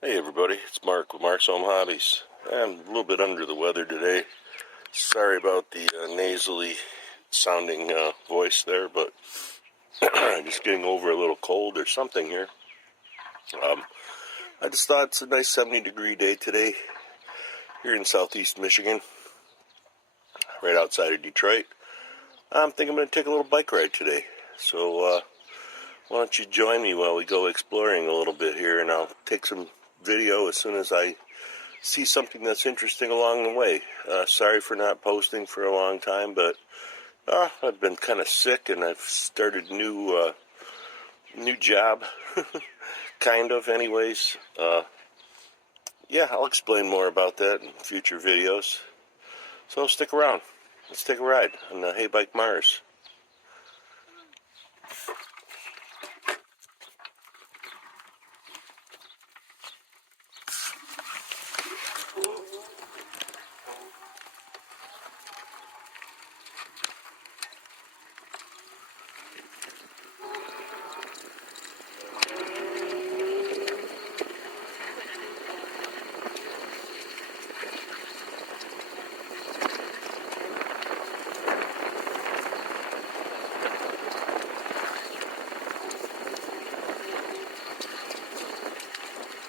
Hey everybody, it's Mark with Mark's Home Hobbies. I'm a little bit under the weather today. Sorry about the nasally sounding voice there, but just getting over a little cold or something here. I just thought it's a nice 70-degree day today here in southeast Michigan, right outside of Detroit. I'm thinking I'm going to take a little bike ride today. So why don't you join me while we go exploring a little bit here, and I'll take some video as soon as I see something that's interesting along the way. Sorry for not posting for a long time, but I've been kind of sick, and I've started new job, kind of. Anyways, yeah, I'll explain more about that in future videos. So stick around. Let's take a ride on the Hey Bike Mars.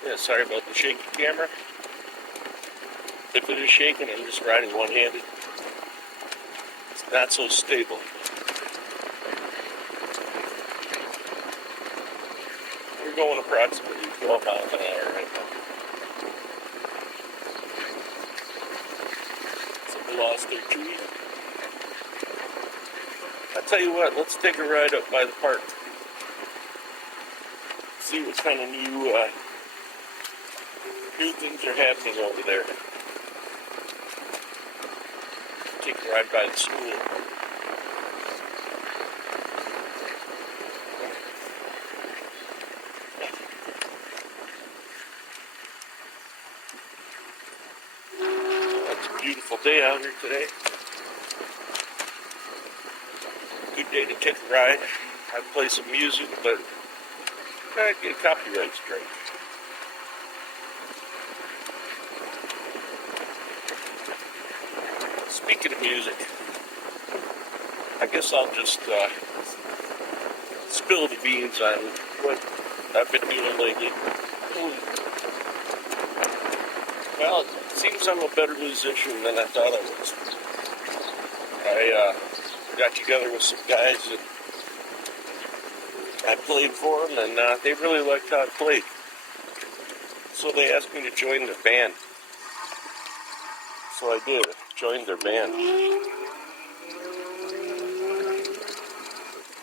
Yeah, sorry about the shaky camera. If it is shaking, I'm just riding one-handed. It's not so stable. We're going approximately 12 miles an hour right now. So we lost their tree. I'll tell you what, let's take a ride up by the park. See what kind of new things are happening over there. Take a ride by the school. It's a beautiful day out here today. Good day to take a ride. I play some music, but I get copyright straight. Speaking of music, I guess I'll just spill the beans on what I've been doing lately. Well, it seems I'm a better musician than I thought I was. I got together with some guys that I played for them, and they really liked how I played. So they asked me to join their band. So I did. Joined their band.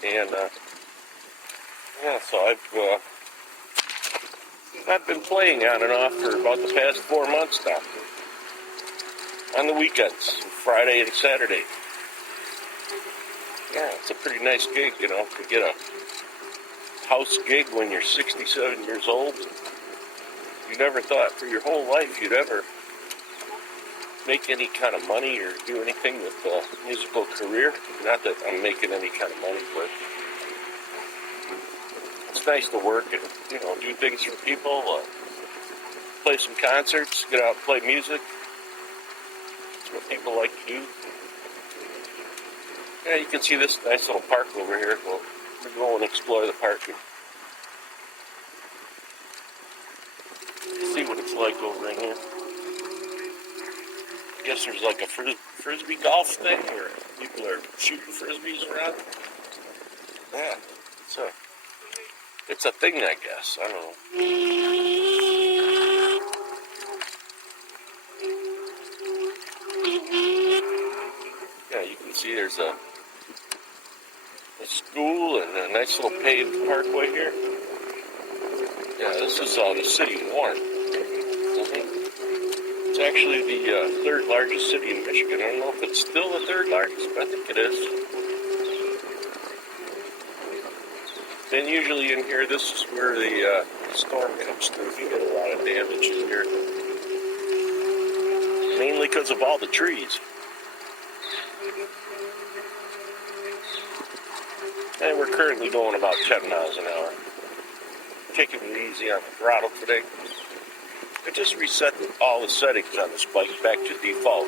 And, yeah, so I've been playing on and off for about the past 4 months now. On the weekends, Friday and Saturday. Yeah, it's a pretty nice gig, you know, to get a house gig when you're 67 years old. You never thought for your whole life you'd ever make any kind of money or do anything with a musical career. Not that I'm making any kind of money, but it's nice to work and, you know, do things for people, play some concerts, get out and play music. It's what people like to do. Yeah, you can see this nice little park over here. We'll go and explore the park and see what it's like over in here. I guess there's like a frisbee golf thing where people are shooting frisbees around. Yeah, it's a thing, I guess. I don't know. Yeah, you can see there's a school and a nice little paved parkway here. Yeah, this is the city of Warren. It's actually the third largest city in Michigan. I don't know if it's still the third largest, but I think it is. And usually in here, this is where the storm comes through. You get a lot of damage in here. Mainly because of all the trees. And we're currently going about 10 miles an hour. Taking it easy on the throttle today. I just reset all the settings on this bike back to default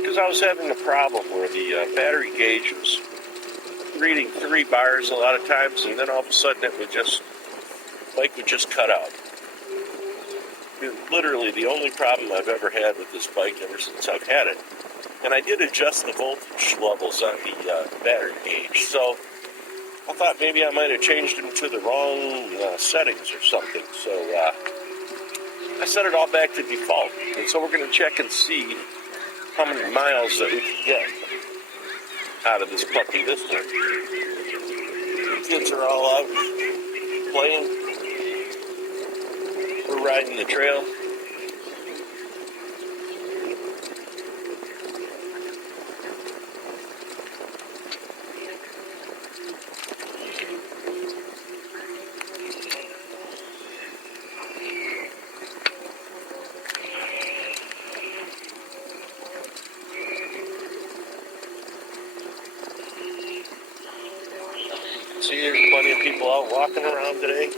because I was having a problem where the battery gauge was reading 3 bars a lot of times, and then all of a sudden bike would just cut out. Literally the only problem I've ever had with this bike ever since I've had it. And I did adjust the voltage levels on the battery gauge, so I thought maybe I might have changed them to the wrong settings or something. So I set it all back to default. And so we're going to check and see how many miles that we can get out of this puppy this time. The kids are all out playing. We're riding the trail. See, there's plenty of people out walking around today.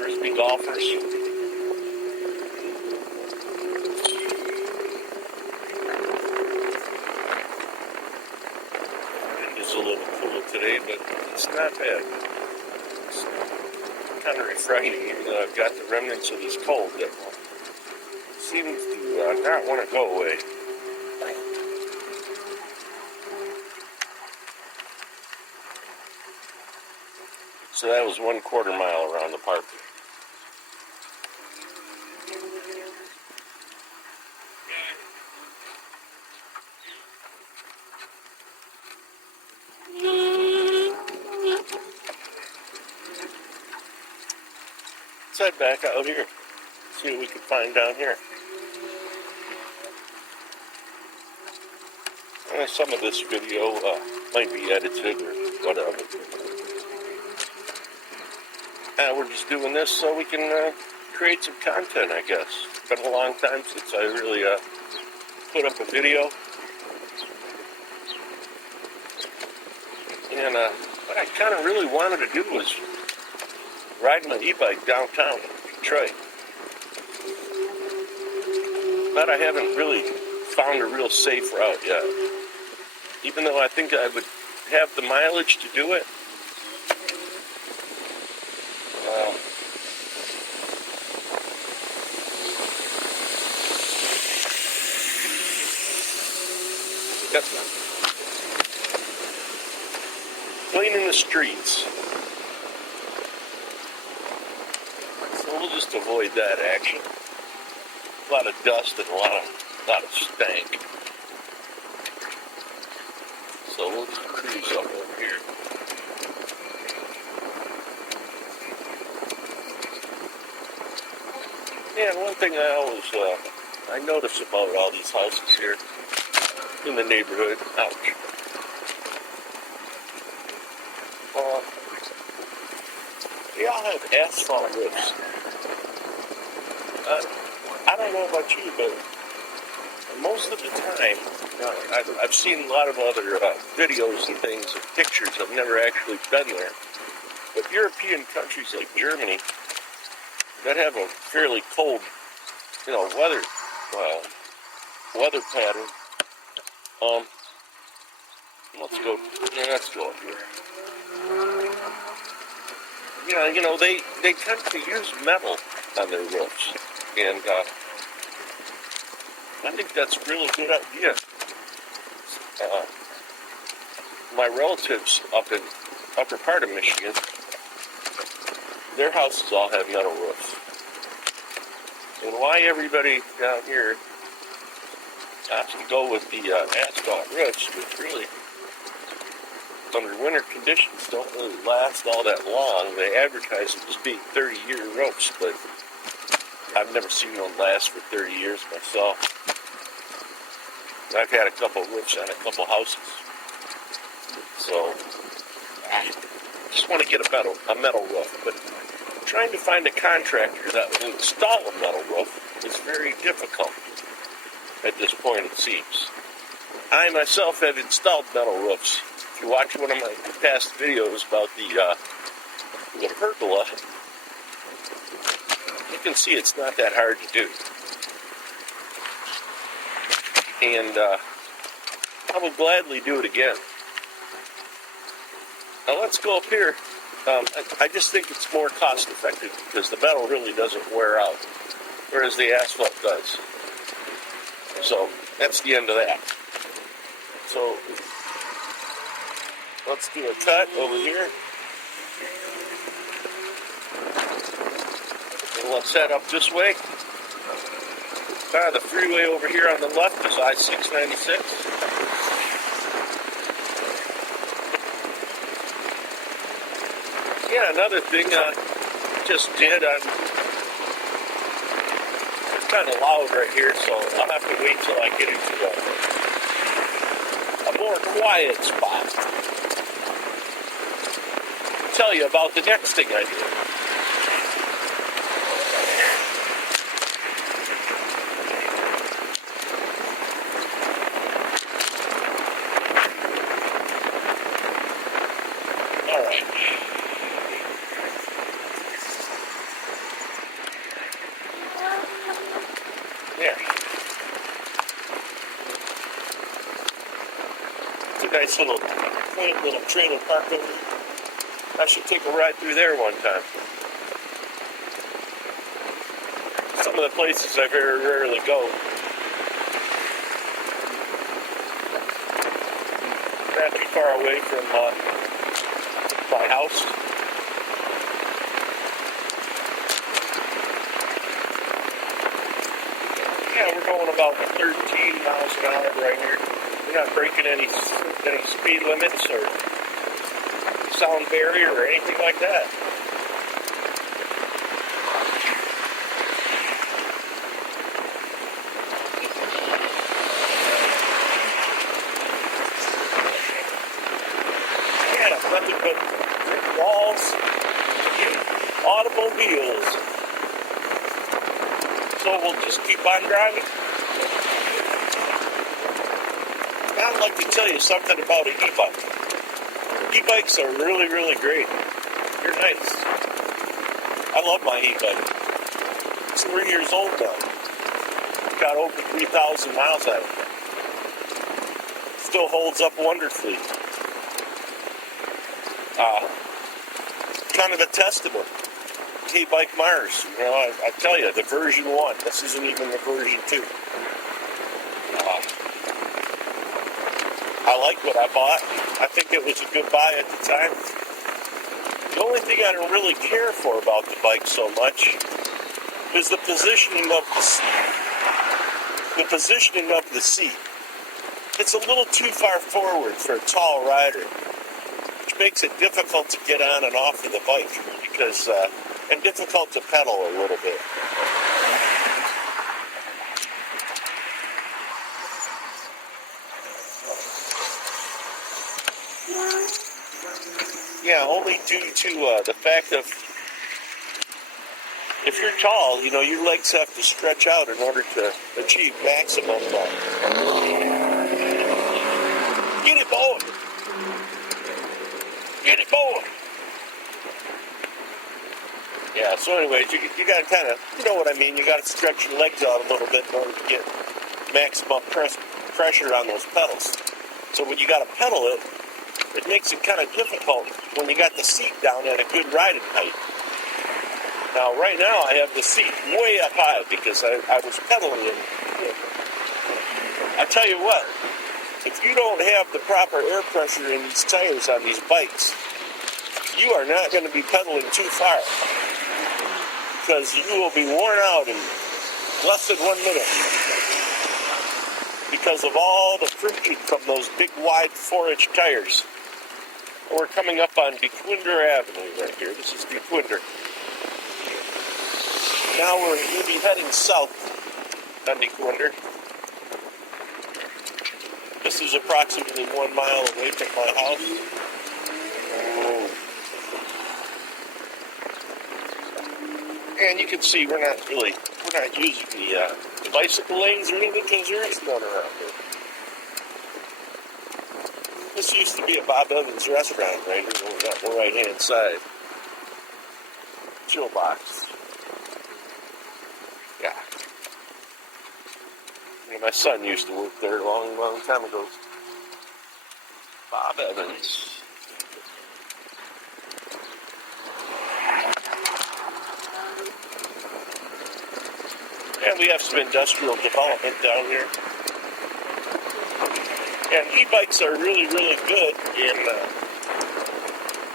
Frisbee golfers. It's a little cool today, but it's not bad. It's kind of refreshing, even though I've got the remnants of this cold that seems to not want to go away. So that was 1/4 mile around the park. Let's head back out here. See what we can find down here. Some of this video might be edited or whatever. We're just doing this so we can create some content, I guess. It's been a long time since I really put up a video. And what I kind of really wanted to do was ride my e-bike downtown Detroit. But I haven't really found a real safe route yet. Even though I think I would have the mileage to do it. Cleaning the streets. So we'll just avoid that action. A lot of dust and a lot of stank. So we'll just cruise up over here. Yeah, and one thing I notice about all these houses here in the neighborhood, ouch. They all have asphalt roofs. I don't know about you, but most of the time, I've seen a lot of other videos and things and pictures. I've never actually been there. But European countries like Germany that have a fairly cold, weather pattern. Let's go up here. Yeah, they tend to use metal on their roofs, and I think that's a really good idea. My relatives up in upper part of Michigan, their houses all have metal roofs. And why everybody down here has to go with the asphalt roofs, which really, under winter conditions, don't really last all that long. They advertise them as being 30-year roofs, but I've never seen one last for 30 years myself. I've had a couple roofs on a couple houses. So, I just want to get a metal roof, but trying to find a contractor that will install a metal roof is very difficult at this point, it seems. I myself have installed metal roofs. If you watch one of my past videos about the pergola, can see, it's not that hard to do. And I will gladly do it again. Now let's go up here. I just think it's more cost effective because the metal really doesn't wear out, whereas the asphalt does. So that's the end of that. So let's do a cut over here. And let's head up this way. The freeway over here on the left is I-696. Yeah, another thing I just did, it's kind of loud right here, so I'll have to wait till I get into a more quiet spot. I'll tell you about the next thing I did. There. It's a nice little, quaint little trailer park over there. I should take a ride through there one time. Some of the places I very rarely go. Not too far away from my house. Yeah, we're going about 13 miles an hour right here. We're not breaking any speed limits or sound barrier or anything like that. Yeah, nothing but brick walls, automobiles. So we'll just keep on driving. I'd like to tell you something about an e-bike. E-bikes are really, really great. They're nice. I love my e-bike. It's 3 years old now. Got over 3,000 miles on it. Still holds up wonderfully. Kind of a testament. K-Bike Mars. You know, I tell you, the version 1. This isn't even the version 2. I like what I bought. I think it was a good buy at the time. The only thing I don't really care for about the bike so much is the positioning of the seat. It's a little too far forward for a tall rider, which makes it difficult to get on and off of the bike because and difficult to pedal a little bit. Yeah, only due to the fact of if you're tall, you know, your legs have to stretch out in order to achieve maximum. Get it, boy! Get it, boy! Yeah, so anyways, you got to kind of, you know what I mean, you got to stretch your legs out a little bit in order to get maximum pressure on those pedals. So when you got to pedal it, it makes it kind of difficult when you got the seat down at a good riding height. Now, right now, I have the seat way up high because I was pedaling it. I tell you what, if you don't have the proper air pressure in these tires on these bikes, you are not going to be pedaling too far because you will be worn out in less than 1 minute because of all the friction from those big, wide 4-inch tires. We're coming up on Dequindre Avenue right here. This is Dequindre. Now we'll be heading south on Dequindre. This is approximately 1 mile away from my house. And you can see we're not using the bicycle lanes or anything because there is none around here. This used to be a Bob Evans restaurant right here on the right-hand side. Chill box. my son used to work there a long, long time ago. Bob Evans. And we have some industrial development down here. And e-bikes are really, really good. And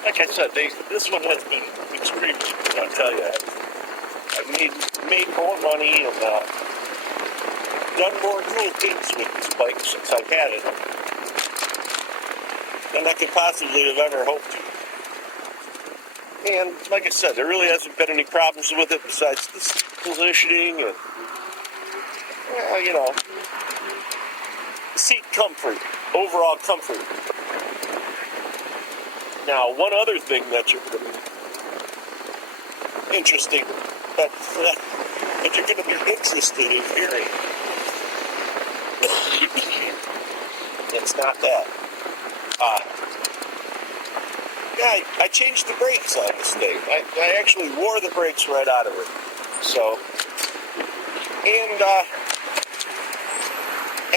like I said, this one has been extremely good, I'll tell you. I've made more money and done more cool things with this bike since I've had it than I could possibly have ever hoped to. And like I said, there really hasn't been any problems with it besides this positioning and, well, you know, seat comfort, overall comfort. Now, one other thing that you're going to be interested in hearing, it's not that. Yeah, I changed the brakes on this thing. I actually wore the brakes right out of it. So, and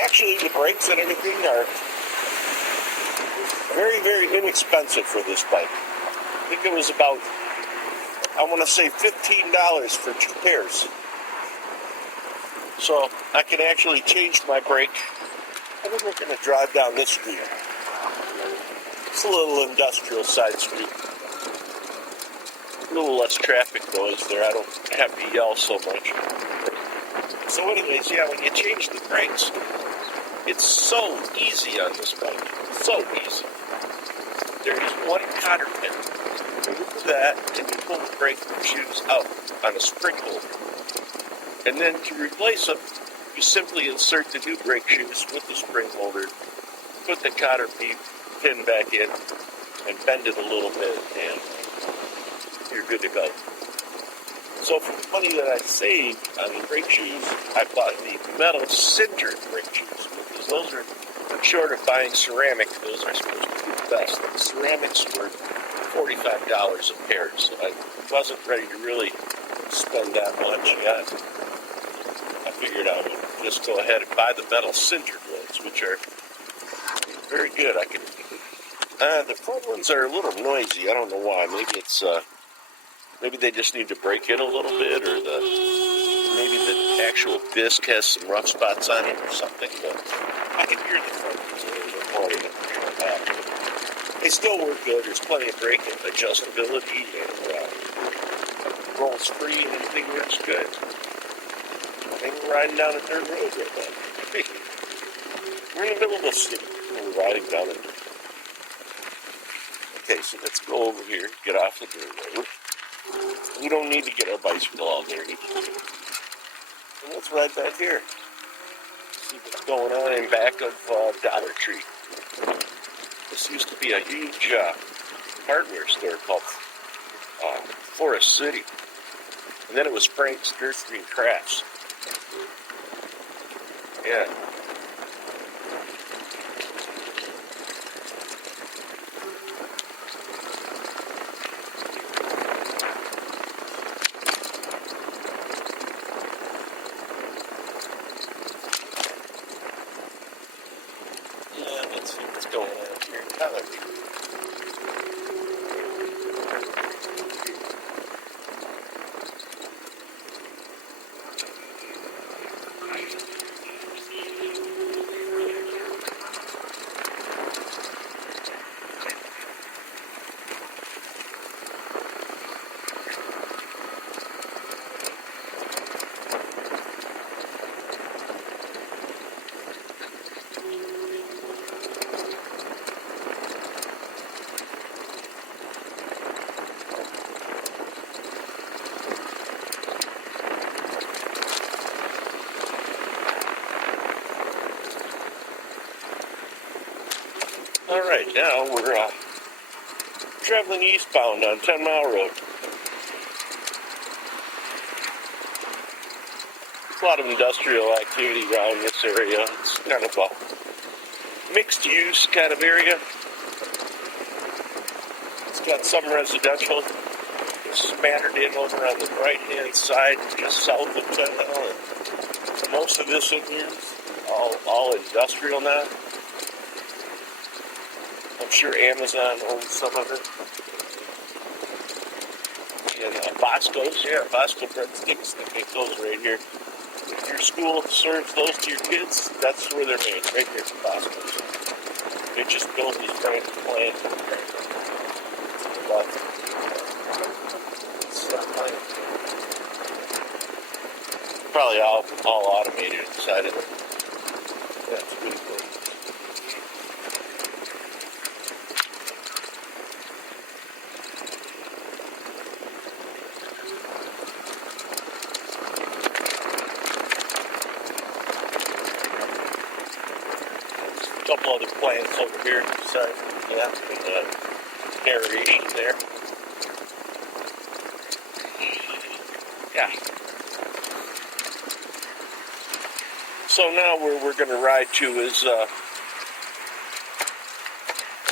actually the brakes and everything are very, very inexpensive for this bike. I think it was about, I want to say $15 for 2 pairs. So I can actually change my brake. I think we're going to drive down this street. It's a little industrial side street. A little less traffic noise there. I don't have to yell so much. So anyways, yeah, when you change the brakes, it's so easy on this bike. So easy. There's one cotter pin. You do that, and you pull the brake shoes out on a spring holder. And then to replace them, you simply insert the new brake shoes with the spring holder, put the cotter pin back in, and bend it a little bit, and you're good to go. So for the money that I saved on the brake shoes, I bought the metal sintered brake shoes, because those are, short of buying ceramic, those are supposed to be the best. The ceramics were $45 a pair, so I wasn't ready to really spend that much yet. I figured I would just go ahead and buy the metal sintered ones, which are very good. The front ones are a little noisy. I don't know why. Maybe it's maybe they just need to break in a little bit, or maybe the actual disc has some rough spots on it or something. But I can hear the front ones a little bit more than the back. They still work good. There's plenty of brake adjustability, and rolls free, and everything works good. I think we're riding down a dirt road right now. We're in the middle of the city. We're riding down a dirt. Okay, so let's go over here, get off the dirt road. We don't need to get our bicycle all dirty. And let's ride back here. See what's going on in back of Dollar Tree. This used to be a huge hardware store called Forest City. And then it was Frank's Dirt Street Crafts. Yeah. Let's see what's going on here in Dollar Tree. All right, now we're traveling eastbound on 10 Mile Road. There's a lot of industrial activity around this area. It's kind of a mixed use kind of area. It's got some residential smattered in over on the right hand side, just south of 10 Mile. And most of this in here is all industrial now. I'm sure Amazon owns some of it. And Bosco's, yeah, Bosco breadsticks, they make those right here. If your school serves those to your kids, that's where they're made, right here at Bosco's. They just built these brand new plants. But probably all automated inside of it. That's pretty cool. A couple other plants over here beside, yeah, with the aeration there. Yeah. So now where we're going to ride to is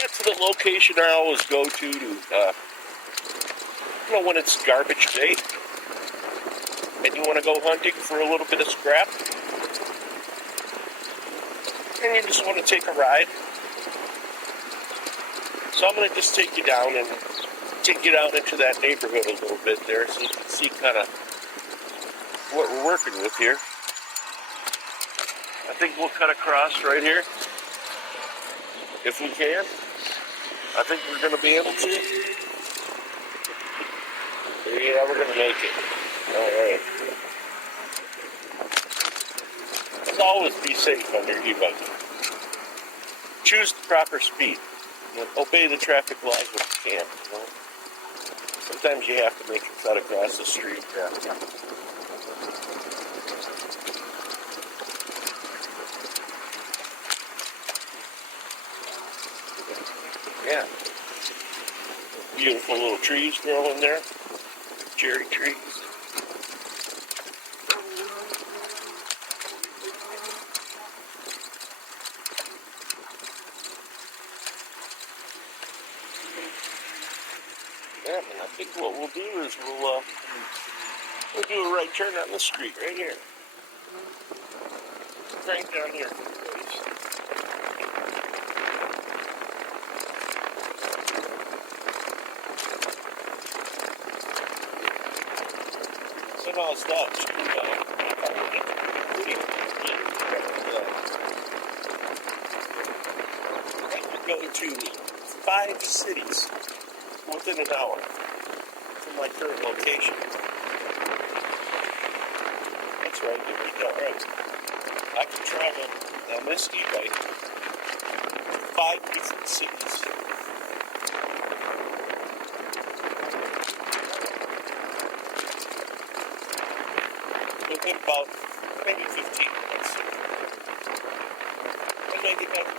that's the location I always go to when it's garbage day and you want to go hunting for a little bit of scrap and you just want to take a ride. So I'm going to just take you down and take you down into that neighborhood a little bit there so you can see kind of what we're working with here. I think we'll cut across right here if we can. I think we're going to be able to. Yeah, we're going to make it. Alright. As always, be safe on your e-bike. Choose the proper speed. Obey the traffic laws when you can. You know? Sometimes you have to make a cut across the street. Yeah. Beautiful little trees growing there. Cherry trees. Yeah, man, I think what we'll do is we'll do a right turn on the street right here. Right down here for the place. Somehow it's not I could go to 5 cities within an hour from my current location. That's right, here we go, right? I can travel on this e-bike to 5 different cities. Within about maybe 15 minutes. And maybe better.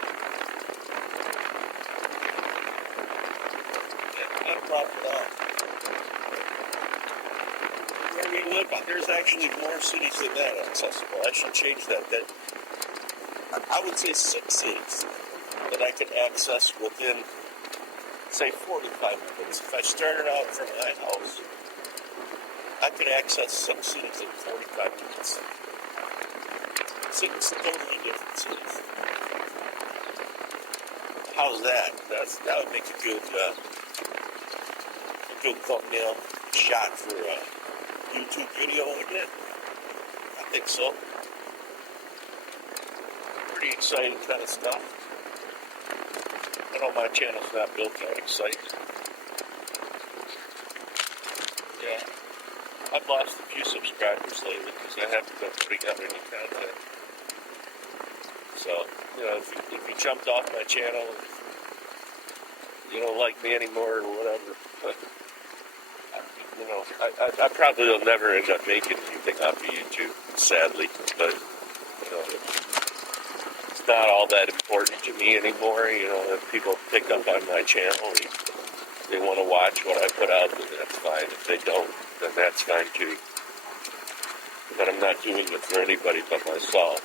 Yeah, I'm proud of that. Where we live, there's actually more cities than that accessible. I should change that. I would say 6 cities that I could access within, say, 45 minutes. If I started out from my house, I could access 6 cities in 45 minutes. 6 totally different cities. How's that? That would make a good thumbnail shot for a YouTube video, wouldn't it? I think so. Pretty exciting kind of stuff. I know my channel's not built that exciting. Yeah. I've lost a few subscribers lately because I haven't been putting out any content. So, if you jumped off my channel, you don't like me anymore or whatever, but, I probably will never end up making anything off of YouTube, sadly, but, it's not all that important to me anymore. If people pick up on my channel, they want to watch what I put out, then that's fine. If they don't, then that's fine too. But I'm not doing it for anybody but myself.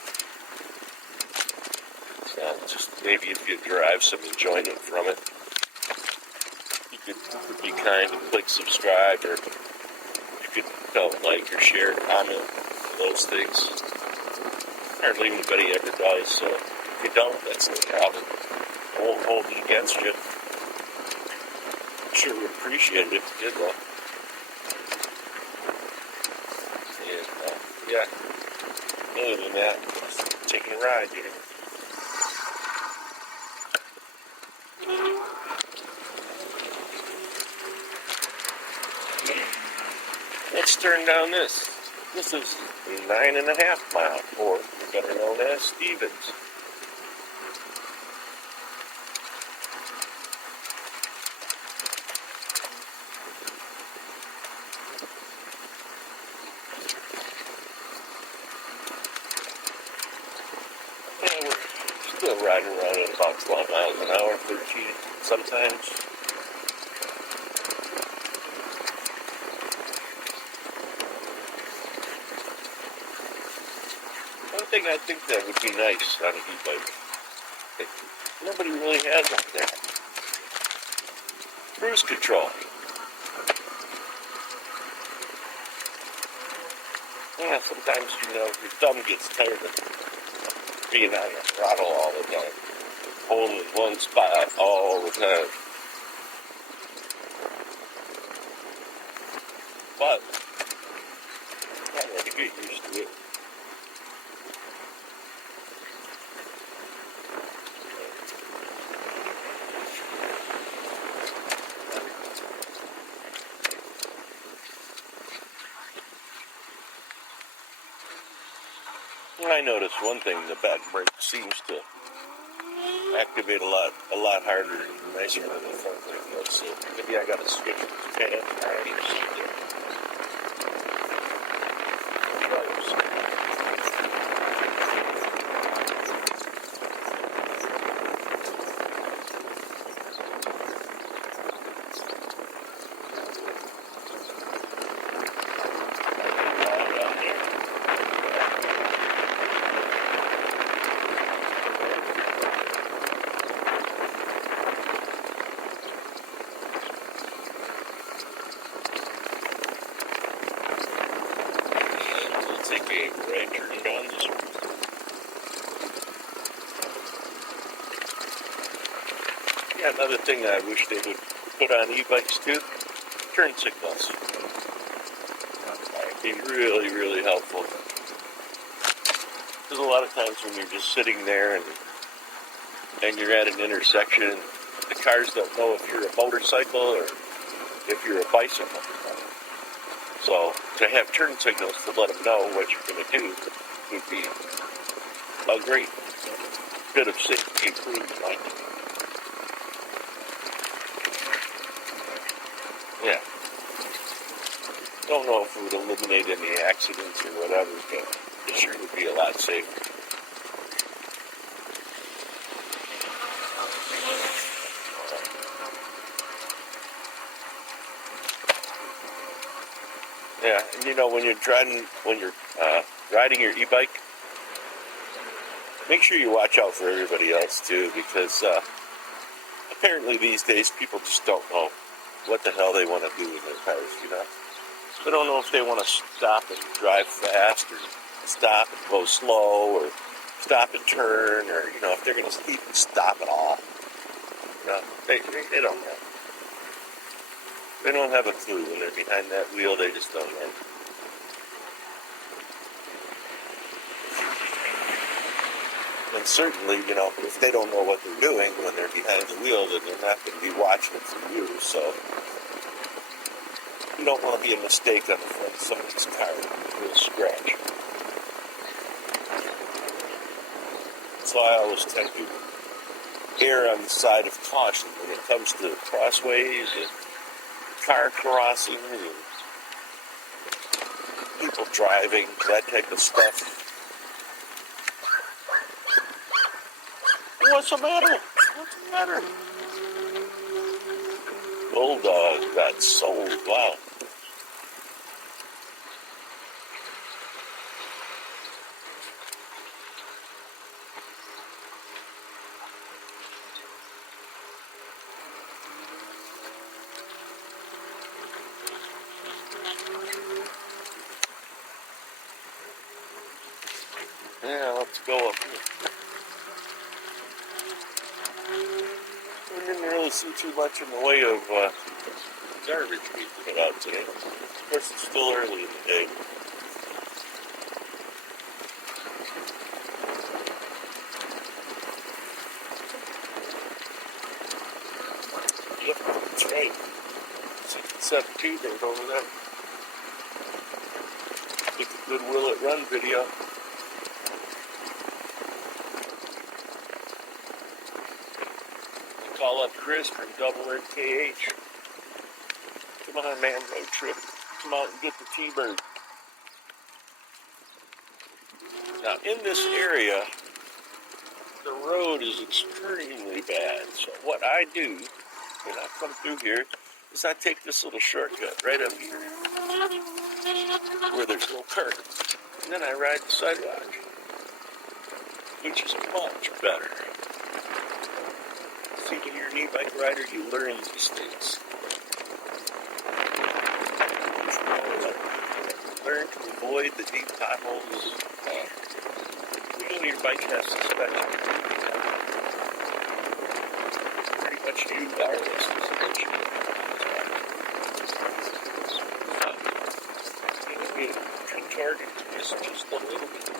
So just maybe if you derive some enjoyment from it, you could be kind and click subscribe, or you could like or share, comment, those things. Hardly anybody ever does, so if you don't, that's the problem. I won't hold it against you. Sure would appreciate it if you did, though. And, yeah, other than that, just taking a ride here. Let's turn down this. This is 9.5 mile, or better known as Stevens. Yeah, we're still riding around at about 12 miles an hour, 13 sometimes. One thing I think that would be nice on an e-bike, that nobody really has up there. Cruise control. Yeah, sometimes, your thumb gets tired of being on the throttle all the time, holding one spot all the time. But, I had to get used to it. I noticed one thing, the back brake seems to activate a lot harder and nicer than the front brake does, so maybe I gotta switch the pad or something. Take a right turn down this one. Yeah, another thing I wish they would put on e-bikes too, turn signals. It'd be really, really helpful. Because a lot of times when you're just sitting there and you're at an intersection, the cars don't know if you're a motorcycle or if you're a bicycle. So to have turn signals to let them know what you're going to do would be a great bit of safety improvement, I think. Yeah. Don't know if it would eliminate any accidents or whatever, but it sure would be a lot safer. Yeah, and when you're riding your e-bike, make sure you watch out for everybody else too, because apparently these days people just don't know what the hell they want to do in their cars. They don't know if they want to stop and drive fast, or stop and go slow, or stop and turn, or if they're going to even stop at all. They don't know. They don't have a clue when they're behind that wheel. They just don't know. And certainly, if they don't know what they're doing when they're behind the wheel, then they're not going to be watching for you. So you don't want to be a mistake on the front of somebody's car. You'll scratch. So I always tend to err on the side of caution when it comes to crossways and car crossings and people driving, that type of stuff. What's the matter? What's the matter? Bulldog got sold. Wow. Yeah, let's go up here. We didn't really see too much in the way of garbage being put out today. Of course, it's still early in the day. Yep, that's right. 67 right over there. Get the good Will It Run video. Call up Chris from Double NKH. Come on, man, road trip. Come out and get the T-Bird. Now, in this area, the road is extremely bad. So what I do when I come through here is I take this little shortcut right up here where there's no curb. And then I ride the sidewalk, which is much better. See, when you're an e-bike rider, you learn these things. Learn to avoid the deep potholes. You know your bike has suspension. Pretty much you wireless suspension. You know, you contort it just a little bit.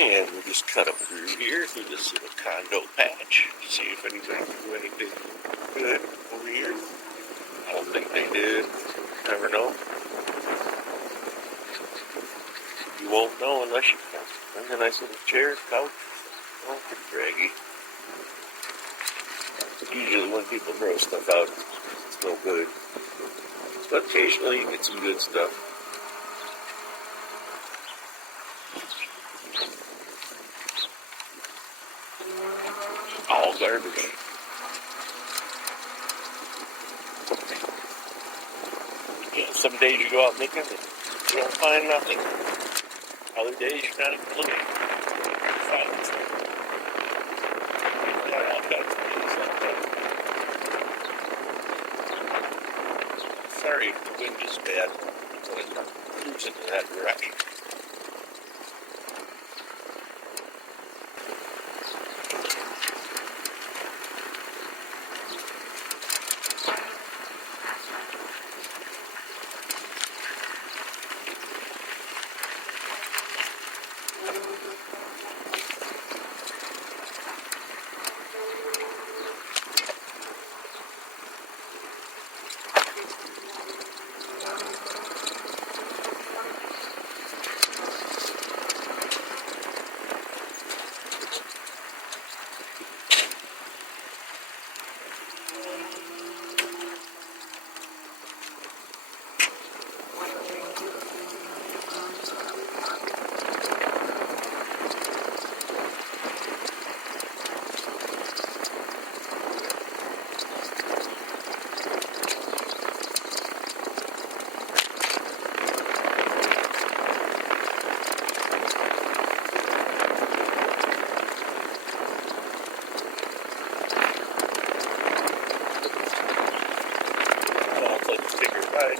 And we'll just cut up through here, through this little condo patch, see if anybody can do anything good over here. I don't think they did. Never know. You won't know unless you come. And a nice little chair, couch. Oh, pretty draggy. Usually when people throw stuff out, it's no good. But occasionally you get some good stuff. All garbage. Yeah, some days you go out looking and you don't find nothing. Other days you're not even looking. You find something. All kinds of things like that. Sorry if the wind is bad when it moves into that direction.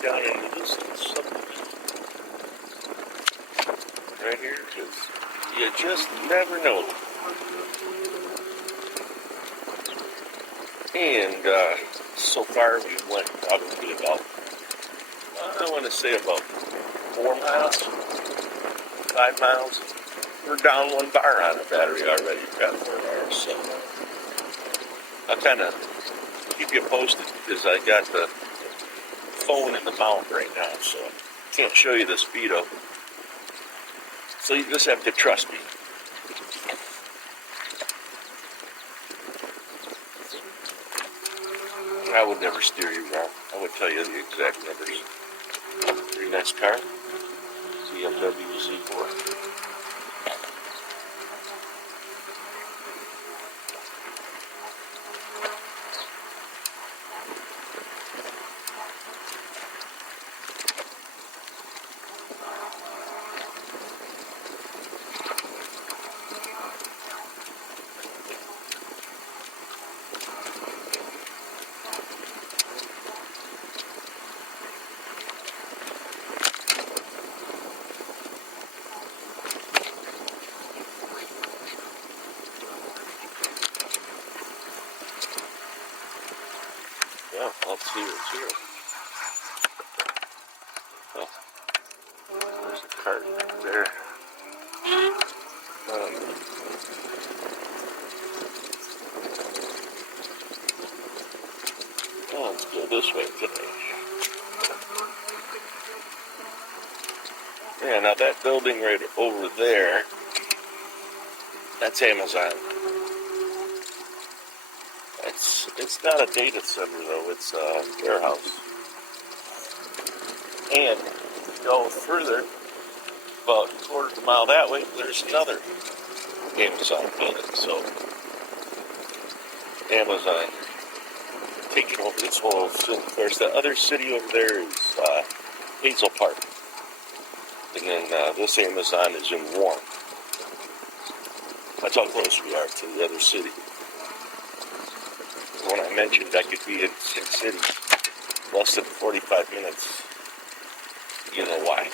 Down into this subdivision right here, because you just never know. And so far we went probably about, I want to say about 4 miles, 5 miles. We're down 1 bar on the battery already. We've got 4 bars, so I'll kind of keep you posted because I got the phone in the mount right now, so I can't show you the speedo. So you just have to trust me. I would never steer you wrong. I would tell you the exact numbers. Pretty nice car. BMW Z4. Oh, let's see what's here. Oh, there's a cart back there. Oh, let's go this way today. Yeah, now that building right over there, that's Amazon. It's not a data center though, it's a warehouse. And if you go further, about a quarter of a mile that way, there's another Amazon building. So Amazon taking over this whole city. Of course, the other city over there is Hazel Park. And then this Amazon is in Warren. That's how close we are to the other city. When I mentioned I could be in 6 cities, less than 45 minutes, you know why.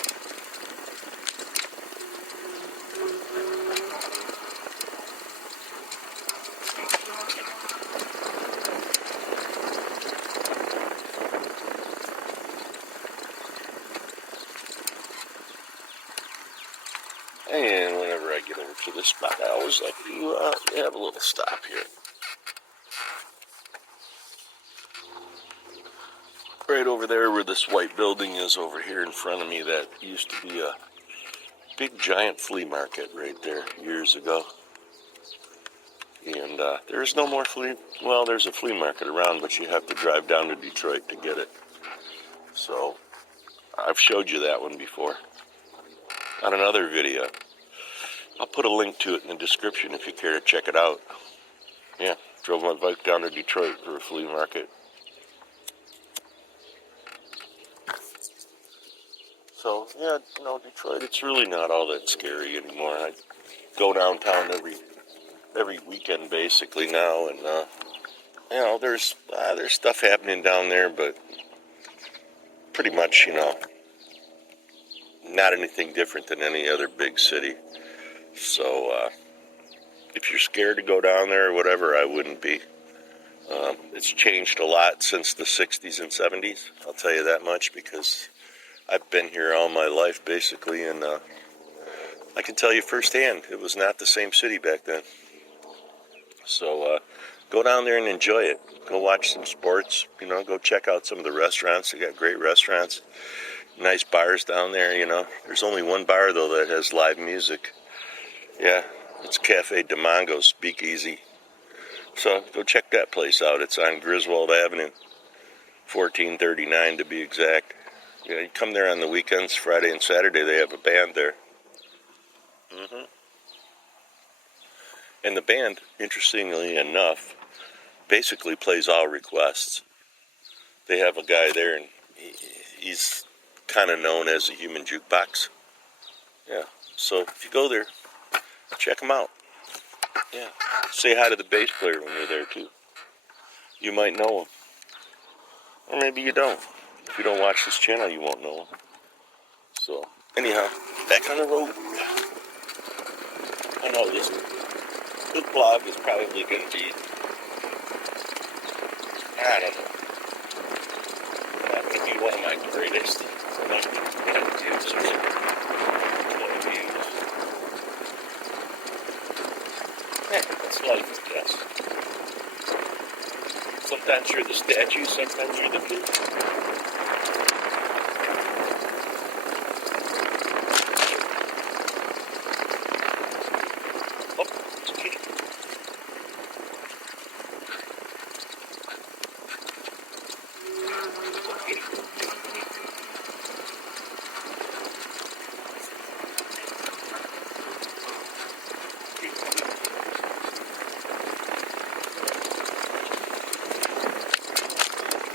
And whenever I get over to this spot, I always like to have a little stop here. Right over there where this white building is over here in front of me, that used to be a big giant flea market right there years ago. And there's no more there's a flea market around, but you have to drive down to Detroit to get it. So I've showed you that one before on another video. I'll put a link to it in the description if you care to check it out. Yeah, drove my bike down to Detroit for a flea market. So, yeah, Detroit, it's really not all that scary anymore. I go downtown every weekend basically now, and there's stuff happening down there, but pretty much, not anything different than any other big city. So, if you're scared to go down there or whatever, I wouldn't be. It's changed a lot since the 60s and 70s, I'll tell you that much, because I've been here all my life, basically, and I can tell you firsthand, it was not the same city back then. So, go down there and enjoy it. Go watch some sports, go check out some of the restaurants. They got great restaurants, nice bars down there, There's only one bar, though, that has live music. Yeah, it's Cafe DeMongo Speakeasy. So, go check that place out. It's on Griswold Avenue, 1439 to be exact. You come there on the weekends, Friday and Saturday, they have a band there. And the band, interestingly enough, basically plays all requests. They have a guy there, and he's kind of known as a human jukebox. Yeah, so if you go there, check him out. Yeah, say hi to the bass player when you're there, too. You might know him. Or maybe you don't. If you don't watch this channel, you won't know him. So, anyhow, back on the road. I know this vlog is probably going to be, I don't know, not going to be one of my greatest views. Yeah, that's life, I guess. Sometimes you're the statue, sometimes you're the food.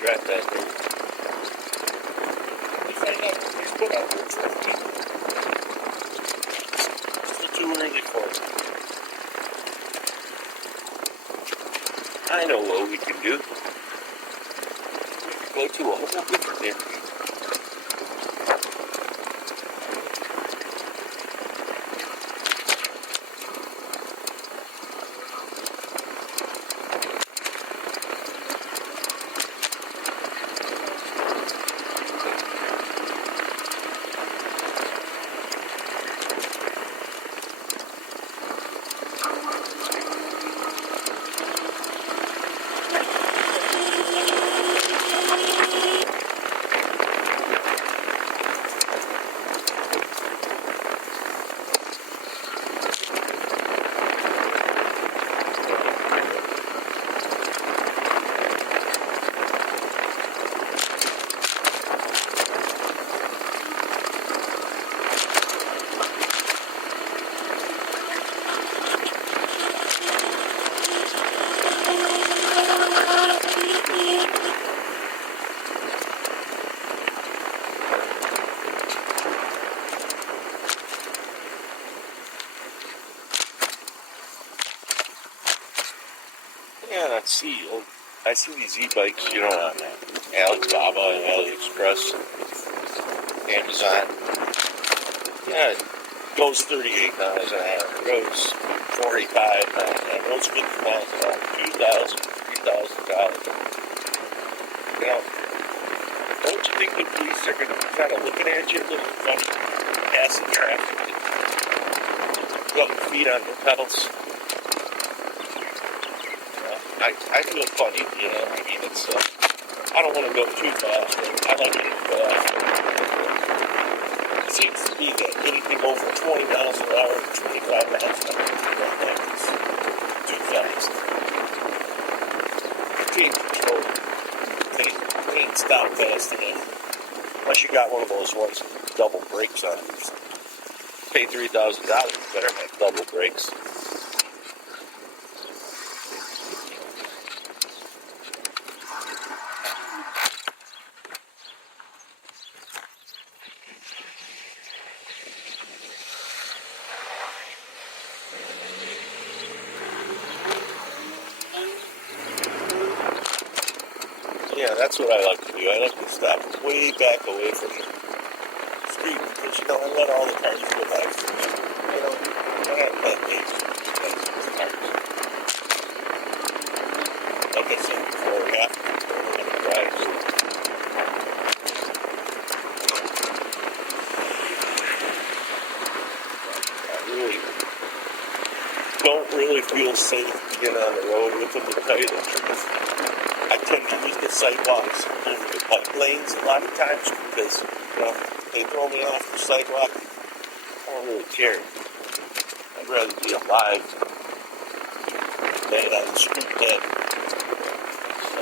Right back there. He's put out there. It's still too early for it. I know what we can do. We can go to a whole different area. Yeah, I see these e-bikes, on Alibaba and AliExpress, Amazon. Yeah, it goes 38 miles an hour, goes 45 miles an hour, goes 50 miles an hour, $2,000, $3,000. Don't you think the police are going to be kind of looking at you a little funny, passing traffic, got your feet on the pedals? I feel funny, I mean, it's, I don't want to go too fast, but I like to go fast. It seems to me that anything over 20 miles an hour, 25 miles an hour, is too fast. You can't control it. You can't stop fast enough. Unless you got one of those ones with double brakes on it. Pay $3,000, you better have double brakes. Yeah, that's what I like to do. I like to stop way back away from the street because, I let all the cars go by first. I have that pace with cars. Like I said before, half the people are going to drive. I don't really feel safe being on the road with them, to tell you the truth. I tend to use the sidewalks over the bike lanes a lot of times because, they throw me off the sidewalk. I don't really care. I'd rather be alive than on the street dead. So,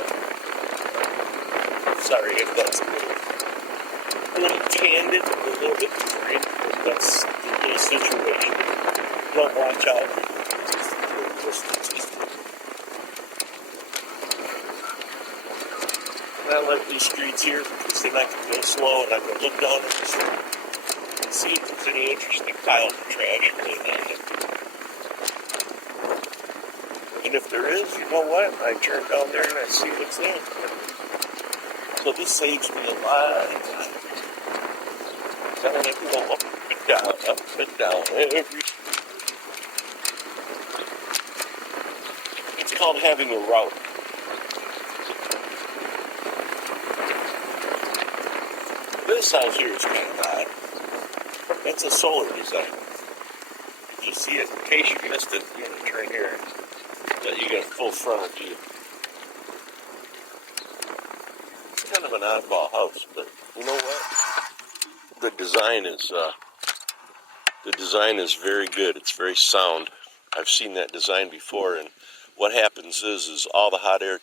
sorry if that's a little candid, a little bit frank, but that's the situation. Don't watch out. It's just I like these streets here because then I can go slow and I can look down at the street and see if there's any interesting piles of trash laying on it. And if there is, you know what? I turn down there and I see what's there. So this saves me a lot of time. I don't have to go up and down, every. It's called having a route. This house here is kind of odd. That's a solar design. You see it, in case you missed it, turn here. That you got full frontal view. It's kind of an oddball house, but you know what? The design is very good. It's very sound. I've seen that design before, and what happens is all the hot air,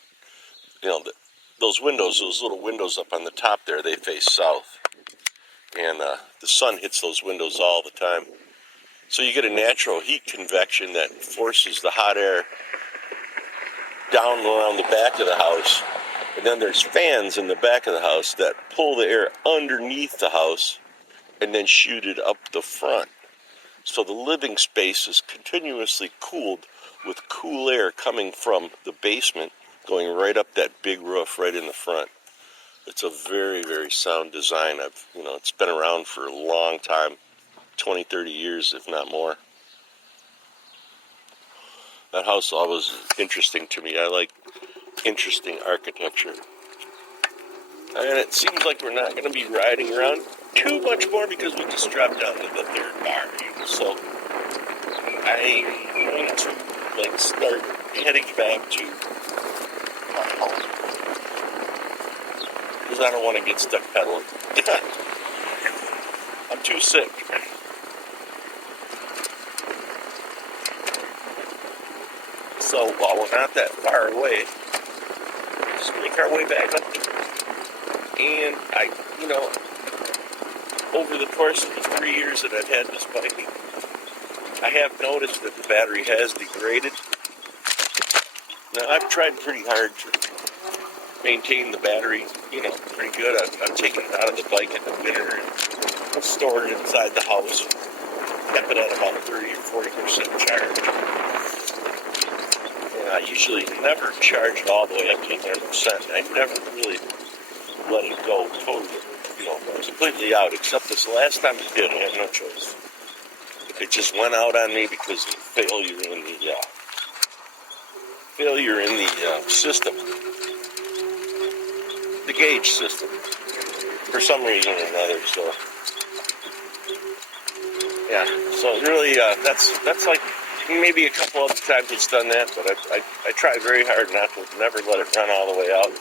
those windows, those little windows up on the top there, they face south. And the sun hits those windows all the time. So you get a natural heat convection that forces the hot air down around the back of the house. And then there's fans in the back of the house that pull the air underneath the house and then shoot it up the front. So the living space is continuously cooled with cool air coming from the basement going right up that big roof right in the front. It's a very, very sound design. It's been around for a long time, 20, 30 years, if not more. That house always is interesting to me. I like interesting architecture. And it seems like we're not going to be riding around too much more because we just dropped down to the third bar. So I'm going to start heading back to my home. Because I don't want to get stuck pedaling. I'm too sick. So while we're not that far away, just make our way back up there. And over the course of the 3 years that I've had this bike, I have noticed that the battery has degraded. Now I've tried pretty hard to maintain the battery, pretty good. I've taken it out of the bike in the winter and stored it inside the house. Kept it at about 30 or 40% charge. And I usually never charge it all the way up to 100%. I never really let it go totally, completely out, except this last time it did. I had no choice. It just went out on me because of failure in the system, the gauge system, for some reason or another. So, yeah. So really, that's like maybe a couple other times it's done that, but I try very hard not to never let it run all the way out.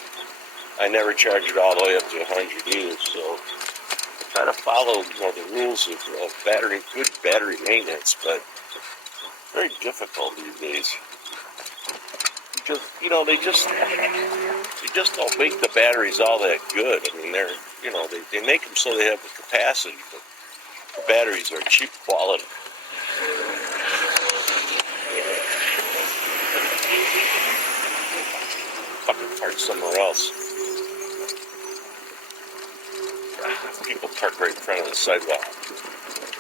I never charge it all the way up to 100 either. So try to follow the rules of good battery maintenance, but it's very difficult these days. Because they just don't make the batteries all that good. I mean, they make them so they have the capacity, but the batteries are cheap quality. Fucking park somewhere else. People park right in front of the sidewalk.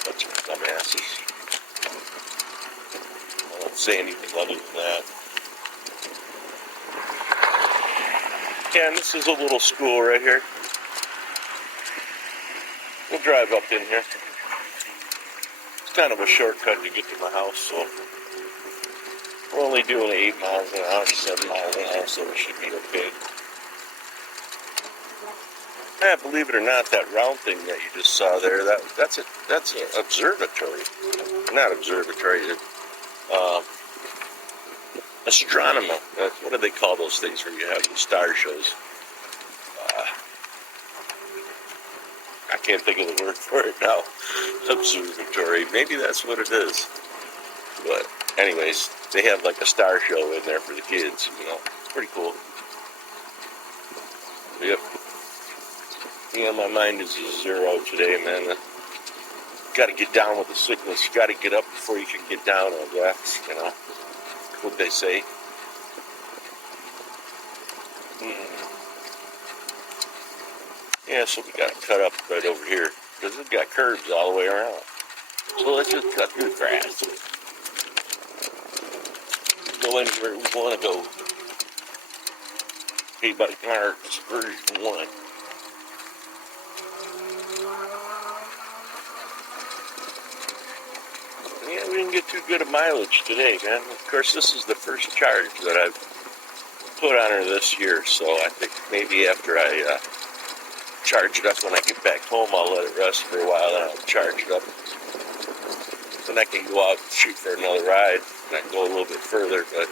Bunch of dumbasses. I won't say anything other than that. Yeah, and this is a little school right here. We'll drive up in here. It's kind of a shortcut to get to my house, so we're only doing 8 miles an hour, 7 miles an hour, so we should be okay. Yeah, believe it or not, that round thing that you just saw there, that's an observatory. Not observatory, astronomer. What do they call those things where you have the star shows? I can't think of the word for it now. Observatory. Maybe that's what it is. But anyways, they have like a star show in there for the kids. It's pretty cool. Yep. Yeah, my mind is a zero today, man. Got to get down with the sickness. You got to get up before you can get down, I guess. What they say. Yeah, so we got to cut up right over here because it's got curves all the way around. So let's just cut through the grass. Go anywhere we want to go. Hey, buddy, it's version 1. Yeah, we didn't get too good a mileage today, man. Of course, this is the first charge that I've put on her this year, so I think maybe after I charge it up when I get back home, I'll let it rest for a while, and I'll charge it up. Then I can go out and shoot for another ride, and I can go a little bit further. But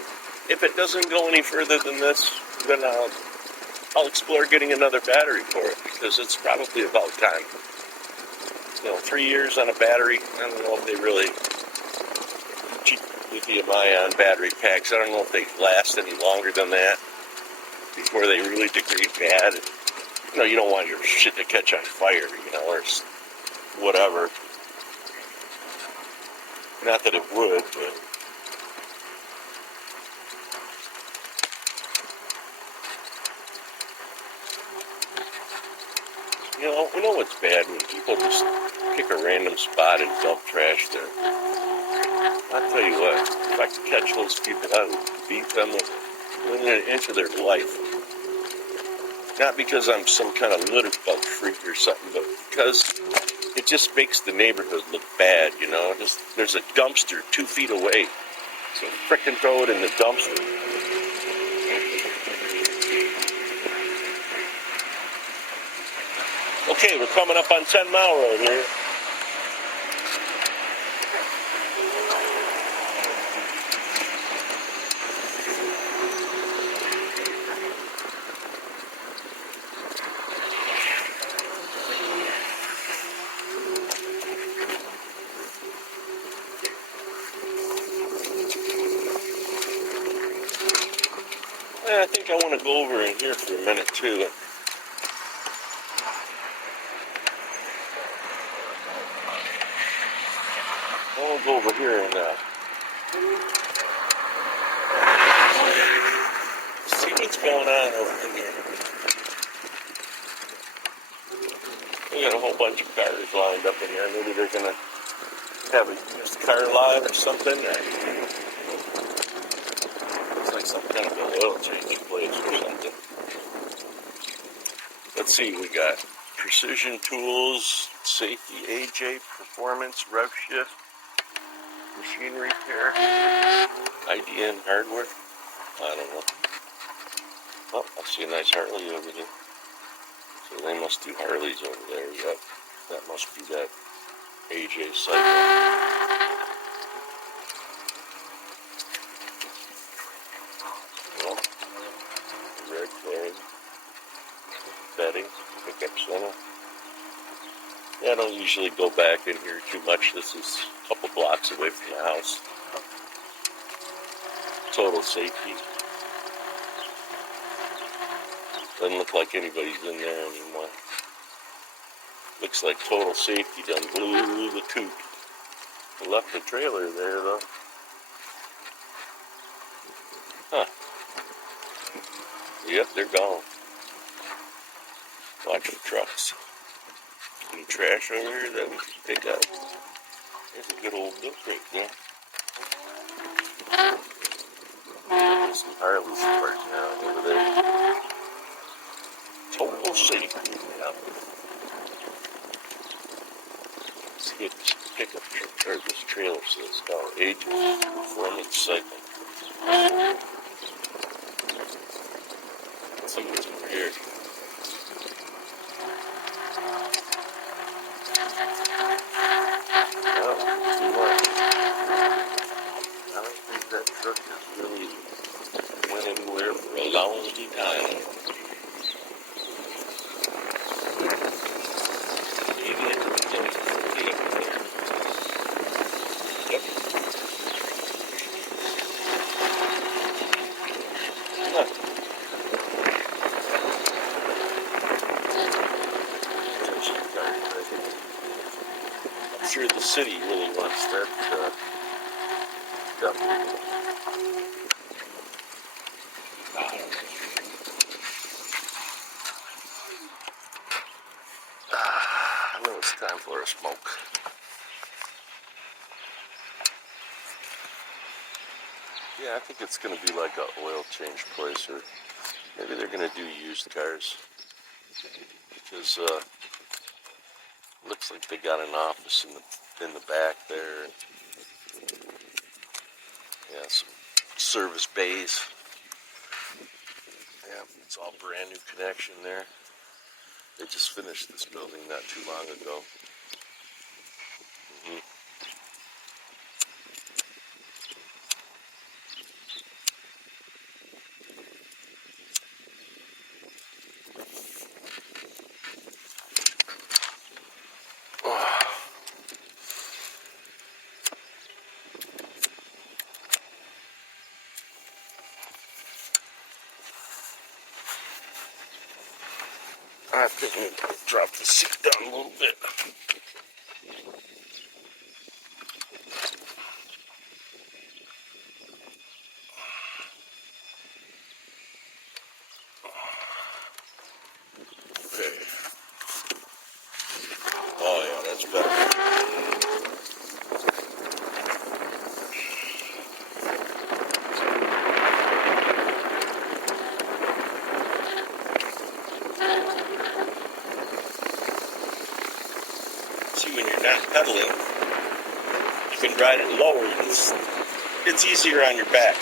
if it doesn't go any further than this, then I'll explore getting another battery for it, because it's probably about time. 3 years on a battery, I don't know if they really... cheap lithium-ion battery packs, I don't know if they last any longer than that before they really degrade bad. You don't want your shit to catch on fire, or whatever. Not that it would, but... we know what's bad when people just pick a random spot and dump trash there. I'll tell you what, if I could catch those people, I would beat them within an inch of their life. Not because I'm some kind of litter bug freak or something, but because it just makes the neighborhood look bad, there's a dumpster 2 feet away, so frickin' throw it in the dumpster. Okay, we're coming up on 10 Mile Road here. I think I want to go over in here for a minute too. I'll go over here and see what's going on over in here. We got a whole bunch of cars lined up in here. Maybe they're gonna have a used car lot or something. Looks like some kind of an oil change place or something. Let's see, we got Precision Tools, Safety, AJ, Performance, Rev Shift, Machine Repair, IDN Hardware. I don't know. Oh, I see a nice Harley over there. So they must do Harleys over there. Yep, that must be that AJ cycle. Well, red flag, bedding, pickup center. Yeah, I don't usually go back in here too much. This is a couple blocks away from the house. Total Safety. Doesn't look like anybody's in there anymore. Looks like Total Safety done blew the coop. They left the trailer there though. Huh. Yep, they're gone. Watch the trucks. Any trash over here that we can pick up? There's a good old book right there. There's some Harley parts now over there. Total Safety. Yep. Let's see what this pickup truck or this trailer says. Oh, AJ Performance Cycle. Let's see what's over here. Well, too much. I don't think that truck has really went anywhere for a long time. Maybe it was just up there. Yep. Huh. I'm sure the city really wants that stuff. I know it's time for a smoke. Yeah, I think it's going to be like an oil change place, or maybe they're going to do used cars. Because looks like they got an office in the back there. And, yeah, some service bays. Yeah, it's all brand new connection there. They just finished this building not too long ago. I think we'll drop the seat down a little bit. Okay. Oh yeah, that's better. See, when you're not pedaling, you can ride it lower. It's easier on your back.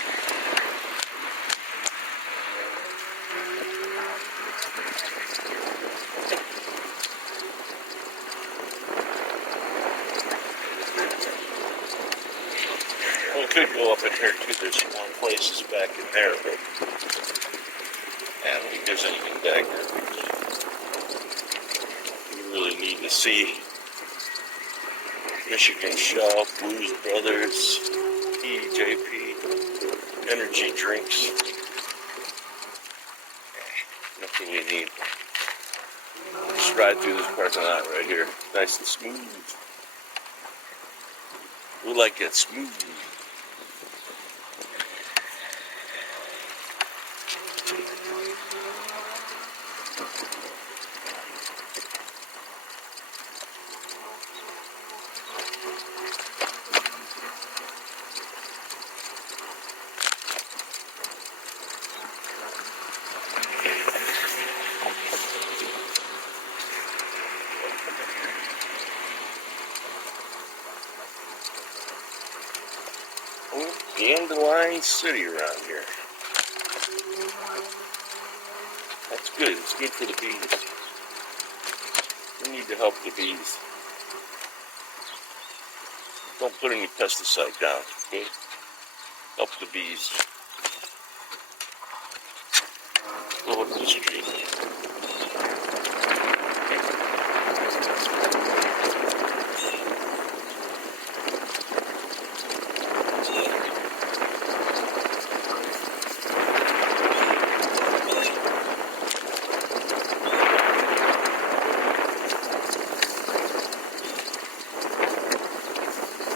We could go up in here too. There's some more places back in there, but I don't think there's anything back there. We really need to see Michigan Shelf, Blues Brothers, EJP, energy drinks. Nothing we need. Just ride through this parking lot right here. Nice and smooth. We like it smooth. sunshine city around here. That's good. It's good for the bees. We need to help the bees. Don't put any pesticide down, okay? Help the bees. Go up the street.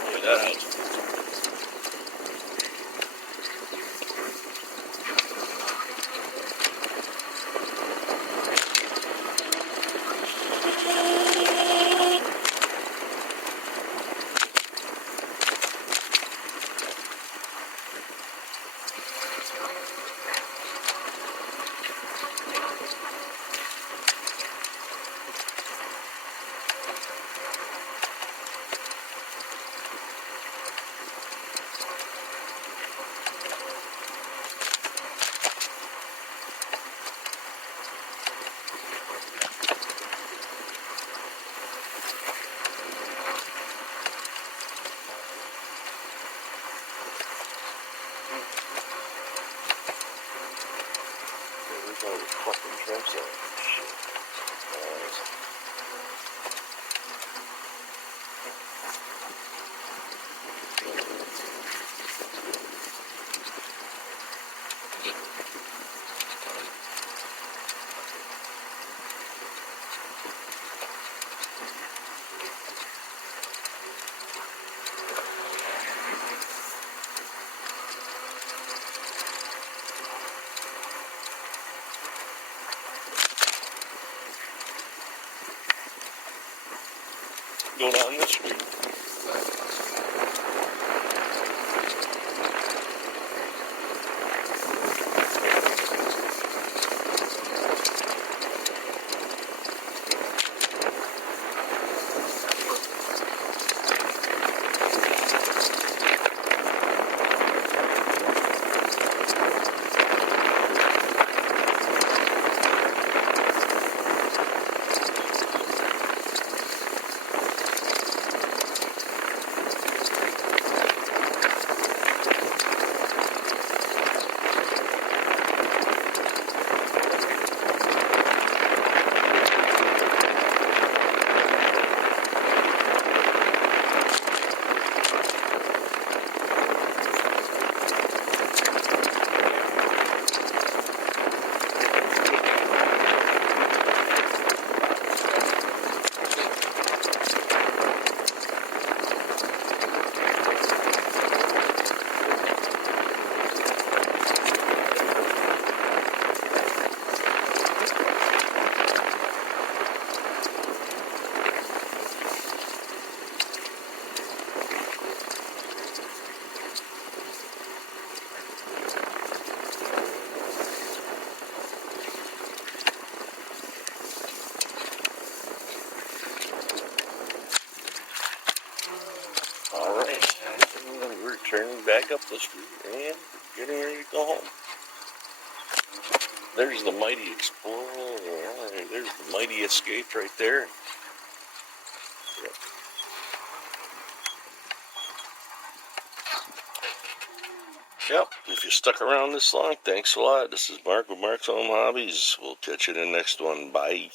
Clear that out. Where's all the fucking trim zone? Shit. Go down this street. Alright, we're turning back up the street and getting ready to go home. There's the Mighty Explorer, there's the Mighty Escape right there. Yep. Yep, if you stuck around this long, thanks a lot. This is Mark with Mark's Home Hobbies. We'll catch you in the next one. Bye.